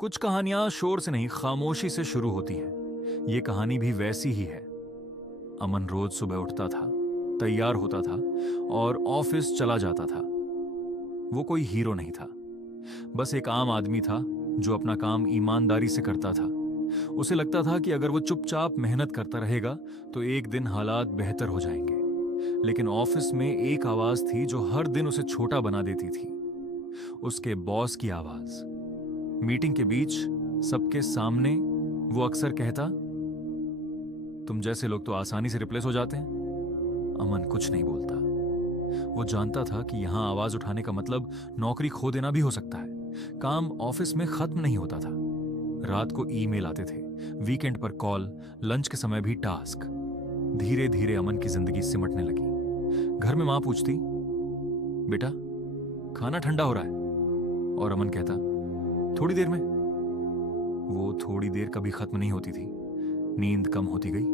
कुछ कहानियां शोर से नहीं, खामोशी से शुरू होती हैं। ये कहानी भी वैसी ही है। अमन रोज सुबह उठता था, तैयार होता था और ऑफिस चला जाता था। वो कोई हीरो नहीं था, बस एक आम आदमी था जो अपना काम ईमानदारी से करता था। उसे लगता था कि अगर वो चुपचाप मेहनत करता रहेगा तो एक दिन हालात बेहतर हो जाएंगे। लेकिन ऑफिस में एक आवाज थी जो हर दिन उसे छोटा बना देती थी। उसके बॉस की आवाज। मीटिंग के बीच सबके सामने वो अक्सर कहता, तुम जैसे लोग तो आसानी से रिप्लेस हो जाते हैं। अमन कुछ नहीं बोलता। वो जानता था कि यहां आवाज उठाने का मतलब नौकरी खो देना भी हो सकता है। काम ऑफिस में खत्म नहीं होता था। रात को ईमेल आते थे, वीकेंड पर कॉल, लंच के समय भी टास्क। धीरे धीरे अमन की जिंदगी सिमटने लगी। घर में मां पूछती, बेटा खाना ठंडा हो रहा है, और अमन कहता, थोड़ी देर में। वो थोड़ी देर कभी खत्म नहीं होती थी। नींद कम होती गई,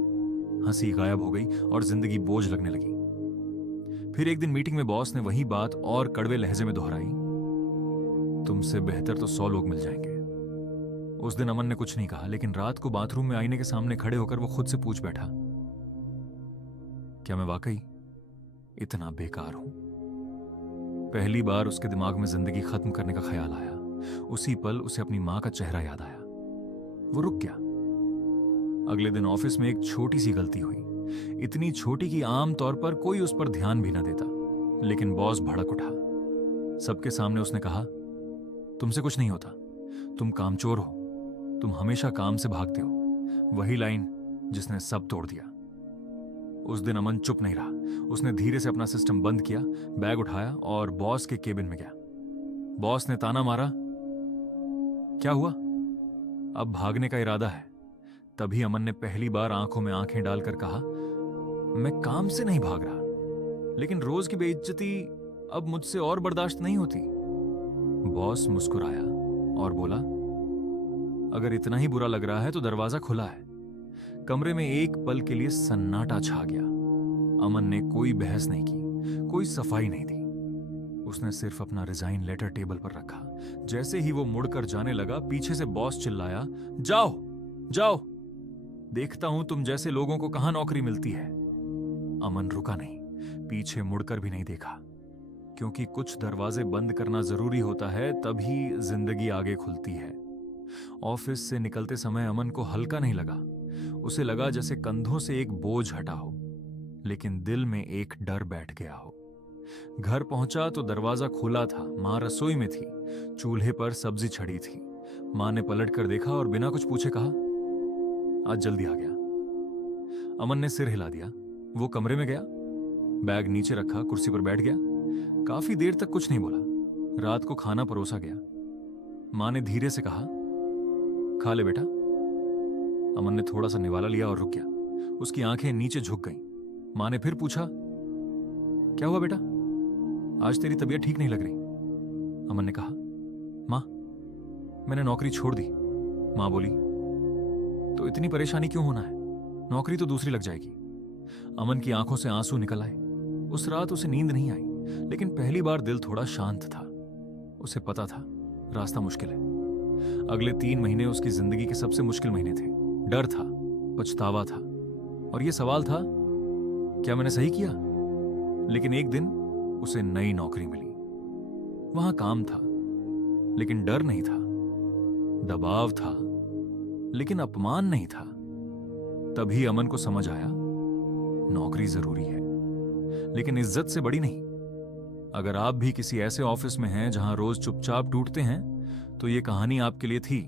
हंसी गायब हो गई और जिंदगी बोझ लगने लगी। फिर एक दिन मीटिंग में बॉस ने वही बात और कड़वे लहजे में दोहराई, तुमसे बेहतर तो 100 लोग मिल जाएंगे। उस दिन अमन ने कुछ नहीं कहा, लेकिन रात को बाथरूम में आईने के सामने खड़े होकर वो खुद से पूछ बैठा, क्या मैं वाकई इतना बेकार हूं? पहली बार उसके दिमाग में जिंदगी खत्म करने का ख्याल आया। उसी पल उसे अपनी मां का चेहरा याद आया। वो रुक गया। अगले दिन ऑफिस में एक छोटी सी गलती हुई, इतनी छोटी कि आम तौर पर कोई उस पर ध्यान भी ना देता। लेकिन बॉस भड़क उठा। सबके सामने उसने कहा, तुमसे कुछ नहीं होता, तुम कामचोर हो, तुम हमेशा काम से भागते हो। वही लाइन जिसने सब तोड़ दिया। उस दिन अमन चुप नहीं रहा। उसने धीरे से अपना सिस्टम बंद किया, बैग उठाया और बॉस के केबिन में गया। बॉस ने ताना मारा, क्या हुआ? अब भागने का इरादा है? तभी अमन ने पहली बार आंखों में आंखें डालकर कहा, मैं काम से नहीं भाग रहा, लेकिन रोज की बेइज्जती अब मुझसे और बर्दाश्त नहीं होती। बॉस मुस्कुराया और बोला, अगर इतना ही बुरा लग रहा है तो दरवाजा खुला है। कमरे में एक पल के लिए सन्नाटा छा गया। अमन ने कोई बहस नहीं की, कोई सफाई नहीं दी। उसने सिर्फ अपना रिजाइन लेटर टेबल पर रखा। जैसे ही वो मुड़कर जाने लगा, पीछे से बॉस चिल्लाया, जाओ जाओ, देखता हूं तुम जैसे लोगों को कहां नौकरी मिलती है। अमन रुका नहीं, पीछे मुड़कर भी नहीं देखा, क्योंकि कुछ दरवाजे बंद करना जरूरी होता है, तभी जिंदगी आगे खुलती है। ऑफिस से निकलते समय अमन को हल्का नहीं लगा। उसे लगा जैसे कंधों से एक बोझ हटा हो, लेकिन दिल में एक डर बैठ गया हो। घर पहुंचा तो दरवाजा खुला था। मां रसोई में थी, चूल्हे पर सब्जी छड़ी थी। मां ने पलट कर देखा और बिना कुछ पूछे कहा, आज जल्दी आ गया। अमन ने सिर हिला दिया। वो कमरे में गया, बैग नीचे रखा, कुर्सी पर बैठ गया। काफी देर तक कुछ नहीं बोला। रात को खाना परोसा गया। मां ने धीरे से कहा, खा ले बेटा। अमन ने थोड़ा सा निवाला लिया और रुक गया। उसकी आंखें नीचे झुक गईं। मां ने फिर पूछा, क्या हुआ बेटा, आज तेरी तबीयत ठीक नहीं लग रही? अमन ने कहा, मां मैंने नौकरी छोड़ दी। मां बोली, तो इतनी परेशानी क्यों होना है? नौकरी तो दूसरी लग जाएगी। अमन की आंखों से आंसू निकल आए। उस रात उसे नींद नहीं आई, लेकिन पहली बार दिल थोड़ा शांत था। उसे पता था रास्ता मुश्किल है। अगले 3 महीने उसकी जिंदगी के सबसे मुश्किल महीने थे। डर था, पछतावा था, और यह सवाल था, क्या मैंने सही किया? लेकिन एक दिन उसे नई नौकरी मिली। वहां काम था, लेकिन डर नहीं था। दबाव था, लेकिन अपमान नहीं था। तभी अमन को समझ आया, नौकरी जरूरी है, लेकिन इज्जत से बड़ी नहीं। अगर आप भी किसी ऐसे ऑफिस में हैं जहां रोज चुपचाप टूटते हैं, तो यह कहानी आपके लिए थी।